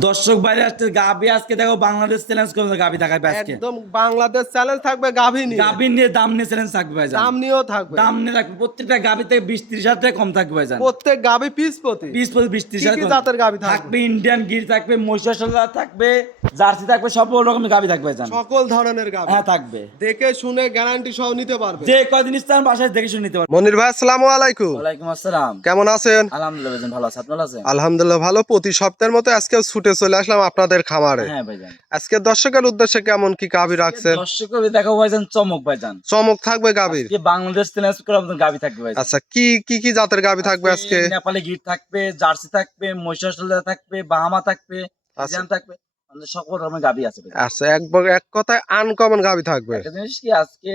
দর্শক বাইরে আসছে গাবি আজকে দেখো বাংলাদেশ চ্যালেঞ্জ করবে গাবি দেখাবে আজকে একদম বাংলাদেশ চ্যালেঞ্জ থাকবে গাভী নিয়ে। গাবি নিয়ে দাম নিয়ে চ্যালেঞ্জ থাকবে ভাইজান। দাম নিয়েও থাকবে। দাম নিয়ে থাকবে প্রত্যেকটা গাবি থেকে 20-30 হাজার টাকা কম থাকবে ভাইজান। প্রত্যেক গাভী পিস প্রতি 20-30 কি হাজার কি কম। জাতের গাভী থাকবে? থাকবে ইন্ডিয়ান গির থাকবে মহিষাসলা থাকবে জার্সি থাকবে সব রকমের গাবি থাকবে ভাইজান। সকল ধরনের গাভী হ্যাঁ থাকবে। দেখে শুনে গ্যারান্টি সহ নিতে পারবে। যে কয়দিন ইস্তান বাসায় দেখে শুনে নিতে পারবে। মনির ভাই আসসালামু আলাইকুম। ওয়ালাইকুম আসসালাম। কেমন আছেন? আলহামদুলিল্লাহ ভাইজান ভালো আছি, আপনি ভালো আছেন? আলহামদুলিল্লাহ ভালো। প্রতি সপ্তাহের মতো আজকে ছুটে চলে আসলাম আপনাদের খামারে। হ্যাঁ ভাইজান। আজকে দর্শকের উদ্দেশ্যে কেমন কি গাভী রাখছেন? দর্শক দেখো ভাইজান চমক ভাইজান। চমক থাকবে গাভীর? আজকে বাংলাদেশ চ্যালেঞ্জ করে আপনাদের গাবি থাকবে ভাইজান। আচ্ছা কি কি কি জাতের গাভী থাকবে আজকে? নেপালি গির থাকবে, জার্সি থাকবে, মহিষাসলা থাকবে, বাহামা থাকবে, ফ্রিজিয়ান থাকবে, আমাদের সকল রকমের গাবি আছে ভাই। আচ্ছা এক কথায় আনকমন গাভী থাকবে। একটা জিনিস কি আজকে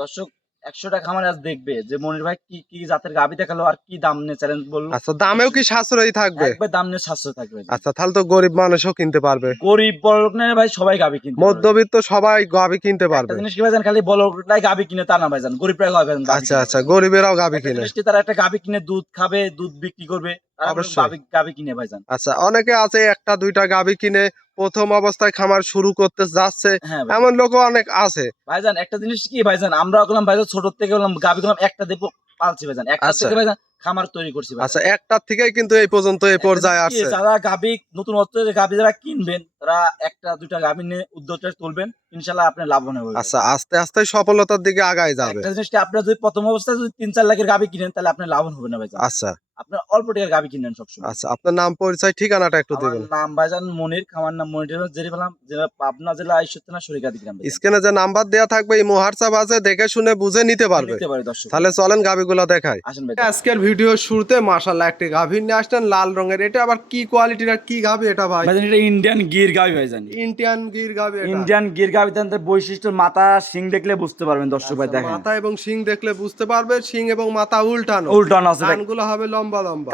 দর্শক 100টা খামার আজ দেখবে যে মনির ভাই কি কি জাতের গাবি দেখালো আর কি দাম নিয়ে চ্যালেঞ্জ বললো। আচ্ছা দামেও কি সাশ্রয়ী থাকবে? একবার দাম নিয়ে 700 থাকবে ভাই। আচ্ছা তাহলে তো গরিব মানুষও কিনতে পারবে। গরিব বড়লোক না ভাই সবাই গাবি কিনতে পারবে। মধ্যবিত্ত সবাই গাভী কিনতে পারবে। একটা জিনিস কি ভাইজান খালি বড়লোকরাই গাবি কিনে তা না ভাইজান, গরিবরাই গাবি কিনে। আচ্ছা আচ্ছা গরিবেরাও গাভী একটা কিনে। জিনিস কি তারা একটা গাবি কিনে দুধ খাবে, দুধ বিক্রি করবে, তারা অবশ্যই। গাবি কিনে ভাইজান। আচ্ছা অনেকে আছে একটা দুইটা গাভী কিনে প্রথম অবস্থায় খামার শুরু করতে যাচ্ছে, হ্যাঁ ভাই। এমন লোকও অনেক আছে। ভাইজান একটা জিনিস কি ভাইজান আমরা গেলাম ভাইজান ছোট থেকে গেলাম গাবি গেলাম একটা দেবো পালছি ভাইজান, একটা আচ্ছা। থেকে ভাইজান খামার তৈরি করছি ভাইজান। আচ্ছা একটার থেকেই কিন্তু এই পর্যন্ত এই পর্যায়ে একটা জিনিস আসছে। কি, যারা গাবি নতুন গাবি যারা কিনবেন তারা একটা দুইটা গাবি নিয়ে উদ্যোগটা তুলবেন, ইনশাল্লাহ আপনি লাভবান হবেন। আচ্ছা আস্তে আস্তে সফলতার দিকে আগায় যাবে। একটা জিনিস কি আপনার যদি প্রথম অবস্থায় যদি 3-4 লাখের গাবি কিনেন তাহলে আপনি লাভবান হবেন না ভাইজান। আচ্ছা আপনার অল্প টাকার গাবি কিনেন সবসময়। আচ্ছা আপনার নাম পরিচয় ঠিকানাটা একটু আমার দিবেন। নাম ভাইজান মনির, খামার নাম মনির জেরিফালাম, জেলা পাবনা জেলা ঈশ্বরদী শরীকাদি গ্রাম। স্ক্রিনে যে নাম্বার দেয়া থাকবে এই হোয়াটসঅ্যাপ আছে, দেখে শুনে বুঝে নিতে পারবে। নিতে পারে দর্শক। তাহলে চলেন গাভীগুলো দেখাই। আসেন ভাই। আজকের ভিডিও শুরুতে মাশাআল্লাহ একটি গাভী নিয়ে আসলেন লাল রঙের। এটা আবার কি কোয়ালিটির আর কি গাভী এটা ভাই? ভাইজান এটা ইন্ডিয়ান গির গাবি ভাইজান। ইন্ডিয়ান গির গাভী এটা। ইন্ডিয়ান গির গাবি তাদের বৈশিষ্ট্য মাথা শিং দেখলে বুঝতে পারবেন দর্শক ভাই, দেখেন মাথা এবং শিং দেখলে বুঝতে পারবে, শিং এবং মাথা উল্টানো। উল্টানো আছে ভাই। কানগুলো হবে লম্বা লম্বা।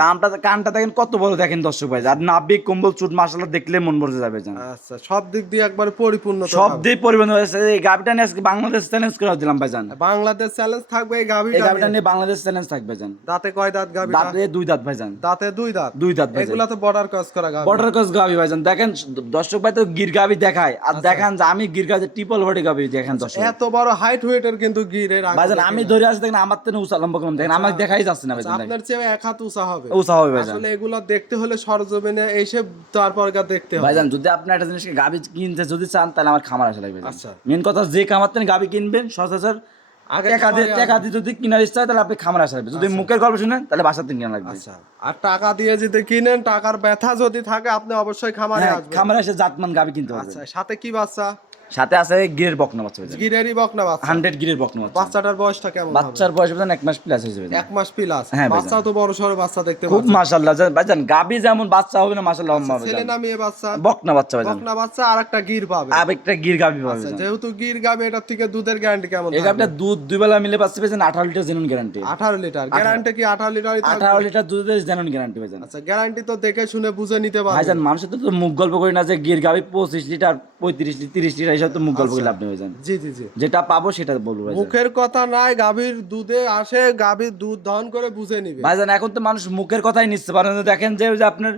কানটা দেখেন কত বড় দেখেন দর্শক ভাই, আর নাভি কম্বল চুট মাশাআল্লাহ দেখলে মন ভরে যাবে জান। আচ্ছা সব দিক দিয়ে একবারে পরিপূর্ণ তো সব গাভী। দিয়ে পরিবহন হয়েছে। এই গাবিটা নিয়ে আজকে বাংলাদেশ চ্যালেঞ্জ করে দিলাম ভাইজান। বাংলাদেশ চ্যালেঞ্জ থাকবে এই এই গাভীটা গাবিটা নিয়ে। নিয়ে বাংলাদেশ চ্যালেঞ্জ থাকবে জান। দাঁতে কয় দাঁত গাভীটা? দাঁতে 2 দাঁত ভাইজান। দাঁতে দুই দাঁত। 2 দাঁত ভাইজান। এগুলা তো বর্ডার ক্রস করা গাভী। বর্ডার ক্রস গাবি ভাইজান। দেখেন দর্শক ভাই তো গির গাবি দেখায় আর দেখান যে আমি গির গাবি ট্রিপল বডি গাবি দেখেন দর্শক এত বড় হাইট ওয়েটের কিন্তু গিরের আগে ভাইজান। দেখে আমি না। ধরে আছি দেখেন আমার থেকে উঁচা লম্বা করলাম দেখেন, আমাকে দেখাই যাচ্ছে না ভাইজান। আপনার চেয়ে এক হাত উঁচা হবে। উঁচা হবে ভাইজান। আসলে এগুলা দেখতে হলে সরজমিনে এসে তারপর দেখতে হবে। ভাইজান যদি আপনি একটা জিনিসকে গাবি কিনতে যদি চান তাহলে আমার খামার আসা লাগবে। আচ্ছা। মেন কথা যে খামার থেকে গাবি কিনবেন সচরাচর আগে টাকা দিয়ে যদি কিনার ইচ্ছা হয় তাহলে আপনি খামার আসা লাগবে। যদি মুখের গল্প শুনেন তাহলে বাসার থেকে কেনা লাগবে। আচ্ছা আর টাকা দিয়ে যদি কিনেন, টাকার ব্যথা যদি থাকে আপনি অবশ্যই খামারে হ্যাঁ, আসবেন। খামারে এসে জাতমান গাবি কিনতে পারবেন। আচ্ছা সাথে কি বাচ্চা? সাথে আছে গিরের বকনা বাচ্চা ভাইজান। গিরেরই বকনা বাচ্চা। 100 গিরের বকনা বাচ্চা। বাচ্চাটার বয়সটা কেমন হবে? বাচ্চার বয়স ভাইজান 1 মাস প্লাস হয়ে যাবে। 1 মাস প্লাস। হ্যাঁ, ভাইজান। বাচ্চা তো বড় সরো বাচ্চা দেখতে খুব পাচ্ছেন। মাশাআল্লাহ ভাইজান। গাবি যেমন বাচ্চা হবে না মাশাআল্লাহ লম্বা হবে ছেলে ভাইজান। না মেয়ে বাচ্চা? বকনা বাচ্চা ভাইজান। বকনা বাচ্চা আর একটা গির পাবে। আরেকটা গির গাবি পাবে আচ্ছা ভাইজান। যেহেতু গির গাবে এটার থেকে দুধের গ্যারান্টি কেমন এই থাকবে? গাবিটা দুধ 2 বেলা মিলে পাচ্ছে ভাইজান 18 litre genuine guarantee. 18 litre guarantee কি 18 লিটারই থাকবে? 18 লিটার দুধের জেনুইন গ্যারান্টি ভাইজান। আচ্ছা গ্যারান্টি তো দেখে শুনে বুঝে নিতে পারবেন। ভাইজান মানুষের তো মুখ গল্প করি না যে গির গাবি 25 লিটার 35 লিটার 30 লিটার এইসব তো মুখ গল্প করে লাভ নেই ভাইজান। জি জি জি। যেটা পাবো সেটা বলবো ভাইজান। মুখের কথা নাই, গাভীর দুধে আসে, গাভীর দুধ দহন করে বুঝে নিবে। ভাইজান এখন তো মানুষ মুখের কথাই নিচ্ছে পারেন। দেখেন যে ওই যে আপনার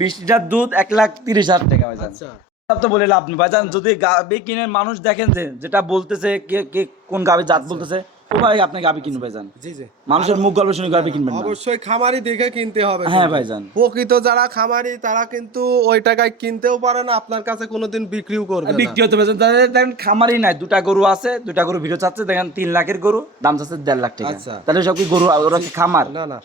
20 লিটার দুধ 1,30,000 টাকা ভাইজান। আচ্ছা সব তো বলে লাভ নেই ভাইজান। যদি গাবি কিনে মানুষ দেখেন যে যেটা বলতেছে কে কোন গাবি জাত বলতেছে ও ভাই আপনি গাবি কিনবেন ভাইজান। জি জি। মানুষের মুখ গল্প শুনে গাবি কিনবেন না। অবশ্যই খামারি দেখে কিনতে হবে। হ্যাঁ কিন্তু। ভাইজান। প্রকৃত যারা খামারি তারা কিন্তু ওই টাকায় কিনতেও পারে না, আপনার কাছে কোনোদিন বিক্রিও করবে না। বিক্রি হতে পারছেন তাদের দেখেন খামারই নাই। 2টা গরু আছে, 2টা গরু ভিডিও চাচ্ছে দেখেন 3 লাখের গরু দাম চাচ্ছে 1.5 লাখ টাকা। আচ্ছা। তাহলে সব কি গরু ওরা কি খামার? না না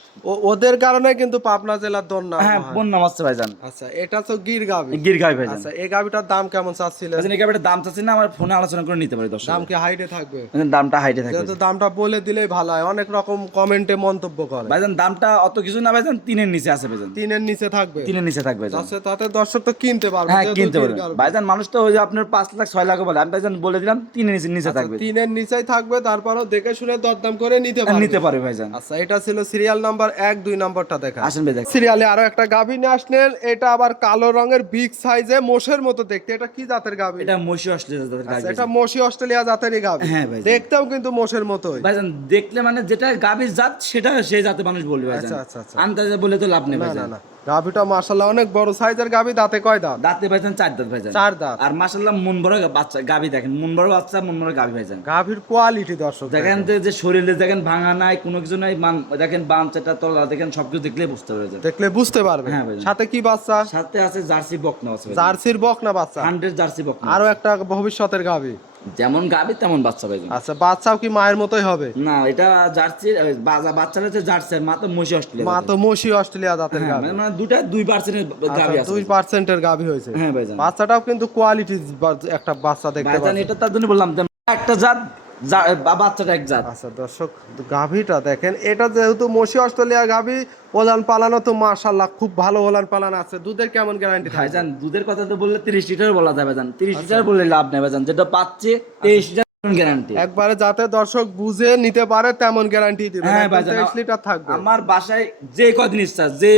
ওদের কারণে কিন্তু পাবনা জেলার দন্না। হ্যাঁ বন্যা মারছে ভাইজান। আচ্ছা এটা তো গির গাভী। গির গাবি ভাইজান। আচ্ছা এই গাভীটার দাম কেমন চাচ্ছিলেন? ভাইজান এই গাবিটার দাম চাচ্ছি না, আমার ফোনে আলোচনা করে নিতে পারি দর্শক। দাম কি হাইটে থাকবে? ভাইজান দামটা হাইটে থাকবে যেহেতু দামটা বলে দিলেই ভালো হয়, অনেক রকম কমেন্টে মন্তব্য করে। ভাইজান। দামটা অত কিছু না ভাইজান, 3-এর নিচে আছে ভাইজান। 3-এর নিচে থাকবে? 3-এর নিচে থাকবে ভাইজান। আচ্ছা তাতে দর্শক তো কিনতে পারবে। হ্যাঁ যেহেতু কিনতে গির পারবেন গাভী। ভাইজান। মানুষ তো ওই যে আপনার 5 লাখ 6 লাখ বলে, আমি ভাইজান বলে দিলাম 3-এর নিচে থাকবে। 3-এর নিচেই থাকবে, তারপরও দেখে শুনে দরদাম করে নিতে পারবে। নিতে পারে ভাইজান। আচ্ছা এটা ছিল সিরিয়াল নাম্বার 1, 2 নাম্বারটা দেখা। আসেন ভাই দেখ। সিরিয়ালে আরো একটা গাভী নিয়ে আসলেন। এটা আবার কালো রঙের বিগ সাইজে মোষের মতো দেখতে। এটা কি জাতের গাভী? এটা মশি অস্ট্রেলিয়া জাতের গাবি আচ্ছা, এটা মোষি অস্ট্রেলিয়া জাতেরই গাভী। হ্যাঁ ভাই। দেখতেও কিন্তু মোষের মতো। মতোই ভাইজান দেখলে মানে যেটা গাভীর জাত সেটা সেই জাতে মানুষ বলবে ভাইজান। আচ্ছা, আচ্ছা, আচ্ছা। আন্দাজে বলে তো লাভ নেই না না ভাইজান। না, গাভীটা মাশাআল্লাহ অনেক বড় সাইজের গাভী, দাঁতে কয় দাঁত? দাঁতে ভাইজান 4 দাঁত ভাইজান। 4 দাঁত। আর মাশাআল্লাহ মন বড় বাচ্চা গাভী, দেখেন মন বড় বাচ্চা, মন বড় গাভী ভাইজান। গাভীর কোয়ালিটি দর্শক দেখেন যে শরীরে দেখেন ভাঙা নাই, কোনো কিছু নাই, দেখেন বাঞ্চাটা তলা দেখেন, সবকিছু দেখলে বুঝতে পারবেন। দেখলে বুঝতে পারবে। হ্যাঁ ভাইজান। সাথে কি বাচ্চা? সাথে আছে জার্সি বকনা আছে ভাইজান। জার্সির বকনা বাচ্চা, 100 জার্সি বকনা। আরো একটা ভবিষ্যতের গাভী। যেমন গাভী তেমন বাচ্চা ভাইজান। আচ্ছা, বাচ্চাও কি মায়ের মতোই হবে? না, এটা জার্সি বাচ্চাটা হচ্ছে জার্সি, মা তো মশি অস্ট্রেলিয়া। মা তো মশি অস্ট্রেলিয়া জাতের হ্যাঁ, গাভী। মানে দুটা 2% গাভী আছে। 2% এর গাভী হয়েছে। হ্যাঁ ভাইজান। বাচ্চাটাও কিন্তু কোয়ালিটি একটা বাচ্চা দেখতে ভাইজান পাচ্ছেন। এটা তার জন্য বললাম যে একটা জাত, বাচ্চাটা এক জাত। আচ্ছা দর্শক, গাভীটা দেখেন, এটা যেহেতু মশি অস্ট্রেলিয়া গাভী, ওলান পালানো তো মাশাআল্লাহ খুব ভালো ওলান পালান আছে। দুধের কেমন গ্যারান্টি থাকে? ভাইজান দুধের কথা তো বললে 30 লিটার বলা যায় ভাইজান। 30 লিটার বললে লাভ নেই ভাইজান, যেটা পাচ্ছে 23 লিটার গ্যারান্টি। একবারে যাতে দর্শক বুঝে নিতে পারে তেমন গ্যারান্টি দিবেন। হ্যাঁ একদম ভাইজান, 23 লিটার থাকবে। আমার বাসায় যে কদিন ইচ্ছা, যে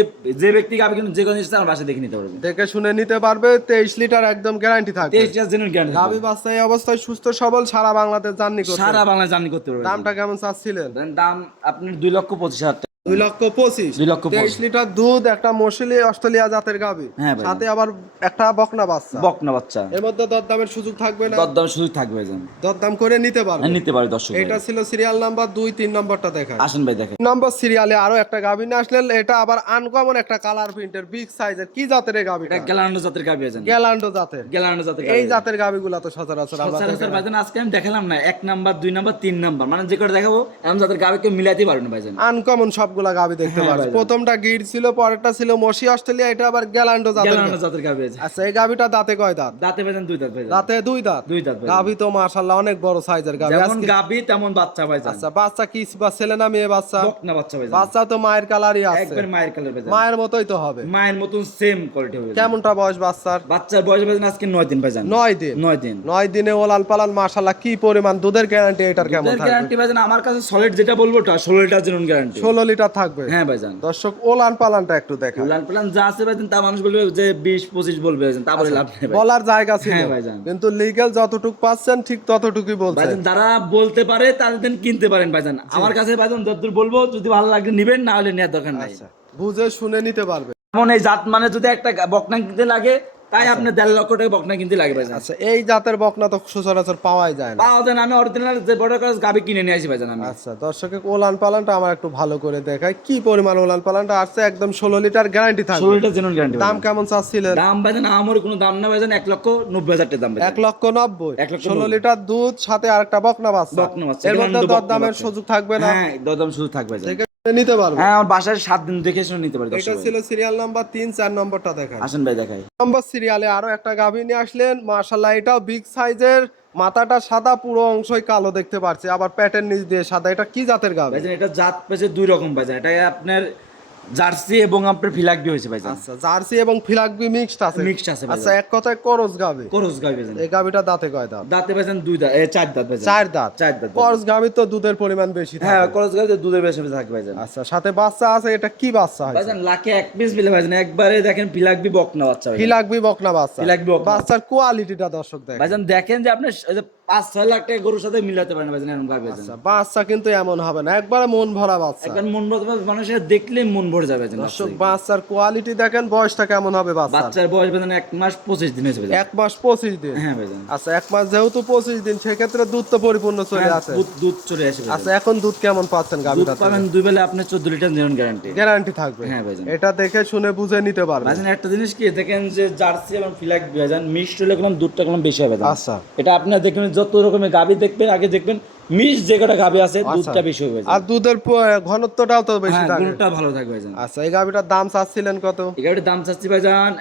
ব্যক্তি গাবে কিন্তু যে কদিন ইচ্ছা আমার বাসায় দেখে নিতে পারবে। দেখে শুনে নিতে পারবে। 23 লিটার একদম গ্যারান্টি থাকবে। 23 লিটার জেনুইন গ্যারান্টি। গাভী বাচ্চা এই অবস্থায় সুস্থ সবল সারা বাংলাদেশ জার্নি করতে। সারা বাংলা জার্নি করতে পারবে। দামটা কেমন চাচ্ছিলেন? দাম আপনি 2,25,000 টাকা। 2,25,000 23 লিটার দুধ, একটা মশলি অস্ট্রেলিয়া জাতের গাভী, হ্যাঁ ভাই। সাথে আবার একটা বকনা বাচ্চা। বকনা বাচ্চা। এর মধ্যে দরদামের সুযোগ থাকবে না? দরদাম শুধু থাকবে ভাইজান। দরদাম করে নিতে পারবে। নিতে পারি দর্শক। এটা ছিল সিরিয়াল নাম্বার 2, 3 নম্বরটা দেখায়। আসেন ভাই দেখেন। নাম্বার সিরিয়ালে আরো একটা গাভী নিয়ে আসলেন। এটা আবার আনকমন একটা কালার প্রিন্টের বিগ সাইজের। কি জাতের এই গাভীটা? এটা গ্যালান্ডো জাতের গাভী ভাইজান। গ্যালান্ডো জাতের। গ্যালান্ডো জাতের এই জাতের গাভীগুলো তো সচরাচর আমরা দেখি সচরাচর না। ভাইজান আজকে আমি দেখালাম না, 1 নাম্বার 2 নাম্বার 3 নাম্বার, মানে যে করে দেখাবো এমন জাতের গাভী কেউ মিলাইতে পারবে না ভাইজান। আনকমন সবগুলা গাভী দেখতে হ্যাঁ পাচ্ছি। ভাইজান। প্রথমটা গির ছিল, পরেরটা ছিল মশি অস্ট্রেলিয়া, এটা আবার গ্যালান্ডো জাতের। গ্যালান্ডো জাতের গাভী আছে। আচ্ছা, এই গাভীটা দাঁতে কয় দাঁত? দাঁতে ভাইজান 2 দাঁত ভাইজান। দাঁতে 2 দাঁত। 2 দাঁত ভাইজান। গাভী তো মাশাআল্লাহ অনেক বড় সাইজের গাভী। যেমন আজকে গাভী তেমন বাচ্চা ভাইজান। আচ্ছা, বাচ্চা কি বা ছেলে না মেয়ে বাচ্চা? বকনা বাচ্চা ভাইজান। বাচ্চা তো মায়ের কালারই আছে। একবার মায়ের কালার ভাইজান। মায়ের মতোই তো হবে। মায়ের মতন সেম কোয়ালিটি হবে। কেমনটা বয়স বাচ্চার? বাচ্চার বয়স ভাইজান আজকে 9 দিন ভাইজান। 9 দিন। 9 দিন। 9 দিনে ওলান পালান মাশাআল্লাহ কি পরিমাণ। দুধের গ্যারান্টি এটার কেমন থাকবে? গ্যারান্টি ভাইজান আমার কাছে সলিড যেটা বলবো ওটা 16 লিটার জেনুইন গ্যারান্টি। 16 লিটার থাকবে। হ্যাঁ ভাইজান। দর্শক, ওলান পালানটা একটু দেখা। প্ল্যান প্ল্যান যা আছে ভাইজান তা মানুষ বলবে যে 20-25 বলবে ভাইজান, তা বলে লাভ নেই ভাই। বলার জায়গা ছিল, হ্যাঁ ভাইজান। কিন্তু লিগ্যাল যতটুকু পাচ্ছেন ঠিক ততটুকুই বলছেন। ভাইজান যারা বলতে পারে তাদের দিন কিনতে পারেন ভাইজান। আমার কাছে ভাইজান যতদূর বলবো, যদি ভালো লাগে নিবেন, না হলে নেওয়ার দরকার নাই। আচ্ছা, বুঝে শুনে নিতে পারবে। এমন এই জাত মানে যদি একটা বকনা কিনতে লাগে, তাই আপনি 1.5 লক্ষ টাকা বকনা কিনতে লাগে ভাইজান। আচ্ছা, এই জাতের বকনা তো সচরাচর পাওয়াই যায় না। পাওয়া যায় না। আমি অরিজিনাল যে বড় ক্রস গাবি কিনে নিয়ে আসি ভাইজান আমি। আচ্ছা দর্শকের ওলান পালানটা আমার একটু ভালো করে দেখায়। কি পরিমাণ ওলান পালানটা আসছে? একদম 16 লিটার গ্যারান্টি থাকবে। 16 লিটার জেনুইন গ্যারান্টি। দাম কেমন চাচ্ছিলেন? দাম ভাইজান আমার কোনো দাম না ভাইজান, 1,90,000 টাকা দাম ভাইজান। 1,90,000। 1,90,000 16 লিটার দুধ, সাথে আরেকটা বকনা বাচ্চা। বকনা বাচ্চা। এর মধ্যে গ্যারান্টি বকনা দরদামের বাচ্চা। সুযোগ থাকবে না? হ্যাঁ, দরদাম শুধু থাকবে ভাইজান। দেখে নিতে পারবে। হ্যাঁ, আমার বাসায় 7 দিন দেখে শুনে নিতে পারি এটা দর্শক। ছিল সিরিয়াল নাম্বার 3, 4 নম্বরটা দেখায়। আসেন ভাই দেখাই। নম্বর সিরিয়ালে আরো একটা গাভী নিয়ে আসলেন। মাশাআল্লাহ, এটাও বিগ সাইজের। মাথাটা সাদা, পুরো অংশই কালো দেখতে পাচ্ছি, আবার প্যাটের নিচ দিয়ে সাদা। এটা কি জাতের গাভী? ভাইজান এটা জাত পেছে 2 রকম ভাইজান। এটা আপনার জার্সি এবং আপনার ফিলাকবি হয়েছে ভাইজান। আচ্ছা, জার্সি এবং ফিলাকবি মিক্সড আছে। মিক্সড আছে ভাইজান। আচ্ছা, এক কথায় করস গাভী। করস গাবি ভাইজান। এই গাভীটা দাঁতে কয় দাঁত? দাঁতে ভাইজান 2 দাঁত, 4 দাঁত ভাইজান। 4 দাঁত। 4 দাঁত। করস গাভী তো দুধের পরিমাণ বেশি থাকে। হ্যাঁ, করস গাবিতে দুধের বেশি থাকে ভাইজান। আচ্ছা, সাথে বাচ্চা আছে। এটা কি বাচ্চা হয়? ভাইজান লাখে 1 পিস মিলে ভাইজান। একবারে দেখেন ফিলাকবি বকনা বাচ্চা ভাইজান। ফিলাকবি বকনা বাচ্চা। ফিলাকবি বকনা। বাচ্চার কোয়ালিটিটা দর্শক দেখেন। ভাইজান দেখেন যে আপনি 5-6 লাখ টাকা গরুর সাথে মিলাতে পারেন ভাইজান এরকম গাবি ভাইজান। আচ্ছা, বাচ্চা কিন্তু এমন হবে না, একবারে মন ভরা বাচ্চা। একবার মন ভরে মানুষের দেখলে মন ভরে যাবে ভাইজান। দর্শক, বাচ্চার কোয়ালিটি দেখেন। বয়সটা কেমন হবে বাচ্চার? বাচ্চার বয়স ভাইজান 1 মাস 25 দিন হয়েছে ভাইজান। 1 মাস 25 দিন। হ্যাঁ ভাইজান। আচ্ছা, 1 মাস যেহেতু 25 দিন, সেক্ষেত্রে দুধ তো পরিপূর্ণ চলে হ্যাঁ, আসে। দুধ চলে আসে ভাইজান। আচ্ছা, এখন দুধ কেমন পাচ্ছেন দুধ গাভীটা? পাবেন 2 বেলা আপনি 14 লিটার জেনুইন গ্যারান্টি। গ্যারান্টি থাকবে। হ্যাঁ ভাইজান। এটা দেখে শুনে বুঝে নিতে পারবেন। ভাইজান একটা জিনিস কি দেখেন যে জার্সি এবং ফিলাকবি ভাইজান মিক্সড হলে কোনো দুধটা কোনো বেশি হবে ভাইজান। আচ্ছা। এটা আপনারা দেখবেন যত রকমের গাবি দেখবেন, আগে দেখবেন মিক্স যে কটা গাবি আছে দুধটা বেশি হবে ভাইজান। আর দুধের ঘনত্বটাও তো বেশি হ্যাঁ, থাকে। গরুটা ভালো থাকবে ভাইজান। আচ্ছা, এই গাভীটার দাম চাচ্ছিলেন কত? এই গাবিটার দাম চাচ্ছি ভাইজান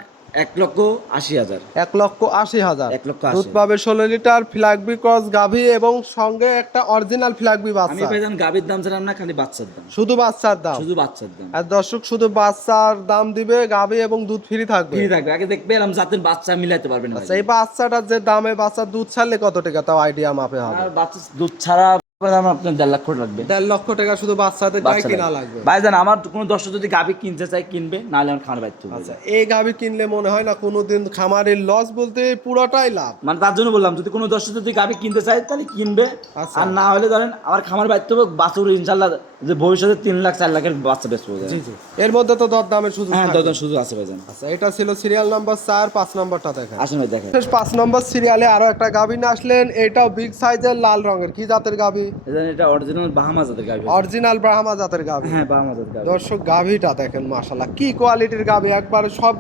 1,80,000। 1,80,000। 1,80,000 দুধ পাবে 16 লিটার। ফ্ল্যাগবি ক্রস গাভী এবং সঙ্গে একটা অরিজিনাল ফ্ল্যাগবি আমি বাচ্চা। ভাইজান গাবির দাম ছাড়া না, খালি বাচ্চার দাম। শুধু বাচ্চার দাম। শুধু বাচ্চার দাম। আর দর্শক, শুধু বাচ্চার দাম দিবে, গাভী এবং দুধ ফ্রি থাকবে। ফ্রি থাকবে। আগে দেখবে এরকম জাতের বাচ্চা মিলাতে পারবেন না আচ্ছা, এই বাচ্চাটার যে দামে বাচ্চা দুধ ছাড়লে কত টাকা তাও আইডিয়া মাপে হবে? আর বাচ্চা দুধ ছাড়া দাম আপনার 1.5 লক্ষ লাগবে। 1.5 লক্ষ টাকা শুধু বাচ্চাদের গাই বাচ্চা কিনা লাগবে। লাগবে। ভাইজান আমার কোনো দর্শক যদি গাভী কিনতে চায় কিনবে, নাহলে আমার খামার বাইতে হবে। আচ্ছা, এই গাভী কিনলে মনে হয় না কোনোদিন খামারের লস বলতে পুরোটাই লাভ। মানে তার জন্য বললাম, যদি কোনো দর্শক যদি গাভী কিনতে চায় তাহলে কিনবে, আচ্ছা। আর না হলে ধরেন আমার খামার বাইতে হবে, বাছুর ইনশাল্লাহ যে ভবিষ্যতে 3 লাখ 4 লাখের বাচ্চা বেচবো। জি জি, এর মধ্যে তো দরদামের সুযোগ হ্যাঁ, থাকবে। দরদাম সুযোগ আছে ভাইজান। আচ্ছা, এটা ছিল সিরিয়াল নাম্বার 4, 5 নম্বরটা দেখেন। আসুন ভাই দেখেন। শেষ 5 নম্বর সিরিয়ালে আরো একটা গাভী নিয়ে আসলেন, এটাও বিগ সাইজের লাল রঙের, কি জাতের গাভী? এটা অরিজিনাল বাহামা জাতের গাভী। অরিজিনাল ব্রাহ্মা জাতের গাভী। হ্যাঁ, বাহামা জাতের গাভী। দর্শক গাভীটা দেখেন মাশাআল্লাহ, কি কোয়ালিটির গাভী, একবারে সব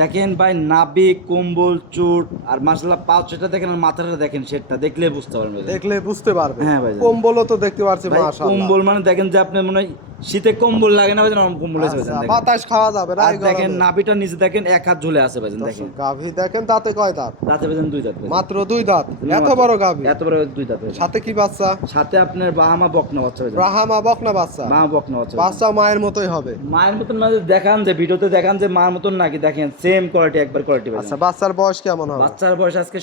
দেখেন ভাই, নাভি, কম্বল, চুট আর মাশাআল্লাহ পাঁচটা দেখেন, আর মাথাটা দেখেন, সেটটা দেখলে বুঝতে পারবেন ভাইজান। দেখলে বুঝতে পারবে। হ্যাঁ ভাই। কম্বলও তো দেখতে পাচ্ছি ভাই, মাশাআল্লাহ। কম্বল মানে দেখেন যে আপনি মনে হয় শীতে কম্বল লাগে না ভাইজান, ওরকম কম্বল আছে ভাইজান। আচ্ছা, দেখেন। বাতাস খাওয়া যাবে না আর এই দেখেন গরমে। নাভিটা নিচে দেখেন 1 হাত ঝুলে আছে ভাইজান। দেখেন দর্শক গাভী দেখেন, দাঁতে কয় দাঁত? দাঁতে ভাইজান 2 দাঁত ভাইজান। মাত্র 2 দাঁত, এত মাত্র- বড় গাভী। এত বড় 2 দাঁত ভাইজান। সাথে কি বাচ্চা? সাথে আপনার বাহামা বকনা বাচ্চা ভাইজান। ব্রাহ্মা বকনা বাচ্চা। বাহামা বকনা বাচ্চা ভাইজান। বাচ্চা মায়ের মতোই হবে। মায়ের মতন মানে দেখান যে ভিডিওতে দেখান যে মার মতন নাকি, দেখেন সেম কোয়ালিটি, একবার কোয়ালিটি ভাইজান। আচ্ছা, বাচ্চার বয়স কেমন হবে? বাচ্চার বয়স আজকে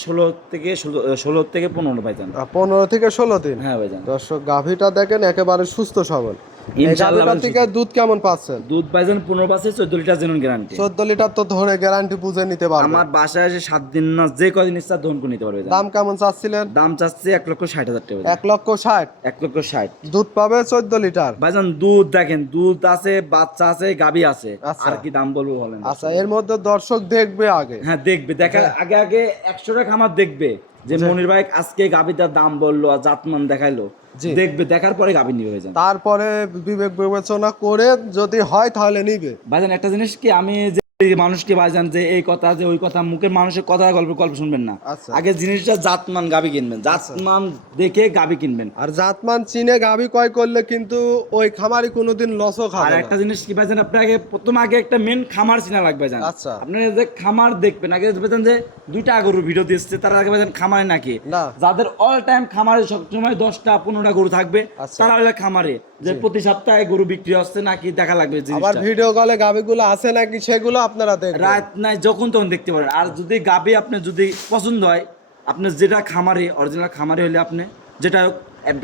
16 থেকে 15 ভাইজান। 15 থেকে 16 দিন। হ্যাঁ ভাইজান। দর্শক গাভীটা দেখেন একেবারে সুস্থ সবল। এই ইনশাআল্লাহ গাভীটা থেকে দুধ কেমন পাচ্ছেন? দুধ ভাইজান 15 পাচ্ছে, 14 লিটার জেনুইন গ্যারান্টি। 14 লিটার তো ধরে গ্যারান্টি বুঝে নিতে পারবে। আমার বাসায় এসে 7 দিন না যে কদিন ইচ্ছা ধন করে নিতে পারবে ভাইজান। দাম কেমন চাচ্ছিলেন? দাম চাচ্ছে 1,60,000 টাকা ভাইজান। 1,60,000। 1,60,000। দুধ পাবে 14 লিটার। ভাইজান দুধ দেখেন, দুধ আছে, বাচ্চা আছে, গাবি আছে, আচ্ছা। আর কি দাম বলবো বলেন? আচ্ছা, এর মধ্যে দর্শক দেখবে আগে। হ্যাঁ, দেখবে, দেখার আগে আগে 100টা খামার দেখবে যে মনির ভাই আজকে গাবিটার দাম বললো আর জাতমান দেখাইলো, জি। দেখবে, দেখার পরে গাবি নিবে ভাইজান। তারপরে বিবেক বিবেচনা করে যদি হয় তাহলে নিবে। ভাইজান একটা জিনিস কি, আমি যে মানুষকে ভাইজান যে এই কথা যে ওই কথা, মুখের মানুষের কথা গল্প গল্প শুনবেন না। আচ্ছা। আগে জিনিসটা জাতমান গাবি কিনবেন, জাতমান দেখে গাবি কিনবেন। আর জাতমান চিনে গাভী ক্রয় করলে কিন্তু ওই খামারি কোনোদিন লসও আর খাবে না। একটা জিনিস কি ভাইজান, আপনাকে প্রথম আগে একটা মেন খামার চিনা লাগবে জান। আচ্ছা। আপনি যে খামার দেখবেন আগে, ভাইজান যে 2টা গরুর ভিডিও দিচ্ছে, তার আগে ভাইজান খামারে নাকি না। যাদের অল টাইম খামারে সবসময় 10টা 15টা গরু থাকবে, আচ্ছা। তারা হলে খামারে যে প্রতি সপ্তাহে গরু বিক্রি হচ্ছে নাকি দেখা লাগবে আবার জিনিসটা। ভিডিও কলে গাভীগুলো আছে নাকি সেগুলো আপনারা দেখবেন। রাত নাই যখন তখন দেখতে পারেন। আর যদি গাবি আপনি যদি পছন্দ হয়, আপনি যেটা খামারে অরিজিনাল খামারে হলে আপনি যেটা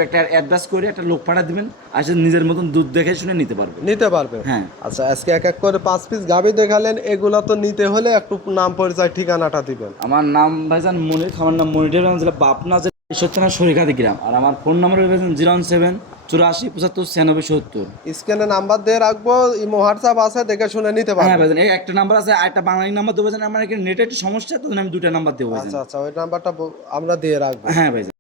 একটা অ্যাডভান্স করে একটা লোক পাঠা দিবেন, আর সে নিজের মতন দুধ দেখে শুনে নিতে পারবে। নিতে পারবে। হ্যাঁ। আচ্ছা, আজকে এক এক করে 5 পিস গাভী দেখালেন, এগুলা তো নিতে হলে একটু নাম পরিচয় ঠিকানাটা দিবেন। আমার নাম ভাইজান মনির, খামার নাম মনির, জেলা পাবনা জেলা সত্যনা সরিঘাতি গ্রাম। আর আমার ফোন নাম্বার ভাইজান 01784759670। স্ক্রিনে নাম্বার দিয়ে রাখবো, ইমো হোয়াটসঅ্যাপ আছে, দেখে শুনে নিতে হ্যাঁ পারবেন। ভাইজান, এই একটা নাম্বার আছে, আর একটা বাঙালি নাম্বার দেবো ভাইজান। আমার এখানে নেটে একটু সমস্যা, তো আমি 2টা নাম্বার দেবো ভাইজান। আচ্ছা আচ্ছা, ওই নাম্বারটা আমরা দিয়ে রাখবো। হ্যাঁ ভাইজান।